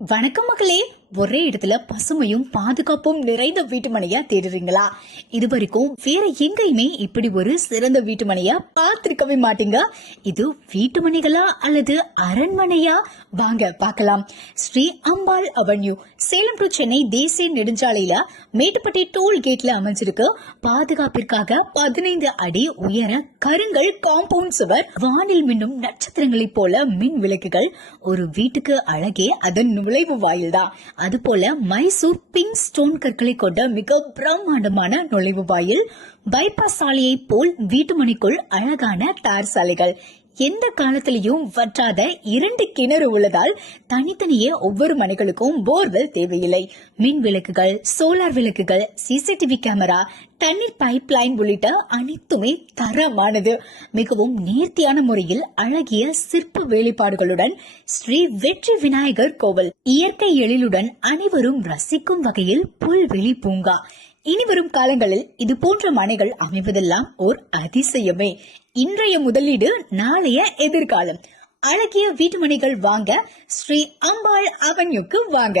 வணக்கம் மக்களே. ஒரே இடத்துல பசுமையும் பாதுகாப்பும் நிறைந்த வீட்டுமனையா தேடுறீங்களா? இதுவரைக்கும் வேற எங்கேயுமே இப்படி ஒரு சிறந்த வீட்டுமனையா பார்த்திருக்கவே மாட்டீங்க. இது வீட்டுமனைகளா அல்லது அரண்மனையா? வாங்க பார்க்கலாம். ஸ்ரீ அம்பாள் அவென்யூ, சேலம் டு சென்னை தேசிய நெடுஞ்சாலையில மேட்டுப்பட்டி டோல் கேட்ல அமைஞ்சிருக்கு. பாதுகாப்பிற்காக 15 அடி உயர கருங்கல் காம்பவுண்ட் சுவர், வானில் மின்னும் நட்சத்திரங்களைப் போல மின் விளக்குகள். ஒரு வீட்டுக்கு அழகே அதன் நுழைவு வாயில் தான். அதுபோல மைசூர் பிங்க் ஸ்டோன் கற்களை கொண்ட மிக பிரம்மாண்டமான நுழைவு வாயில், பைபாஸ் சாலையை போல் வீட்டுமனைக்குள் அழகான தார் சாலைகள், எந்த காலத்திலையும் வற்றாத 2 கிணறு உள்ளதால் தனித்தனியே ஒவ்வொரு மனைகளுக்கும் போர்வெல் தேவையில்லை. மின் விளக்குகள், சோலார் விளக்குகள், சிசிடிவி கேமரா, தண்ணீர் பைப் லைன் உள்ளிட்ட அனைத்துமே தரமானது. மிகவும் நேர்த்தியான முறையில் அழகிய சிற்ப வேலைப்பாடுகளுடன் ஸ்ரீ வெற்றி விநாயகர் கோவில், இயற்கை எழிலுடன் அனைவரும் ரசிக்கும் வகையில் புல்வெளி பூங்கா. இனிவரும் காலங்களில் இது போன்ற மனைகள் அமைவதெல்லாம் ஓர் அதிசயமே. இன்றைய முதலீடு நாளைய எதிர்காலம். அழகிய வீட்டு மனைகள் வாங்க ஸ்ரீ அம்பாள் அவென்யூக்கு வாங்க.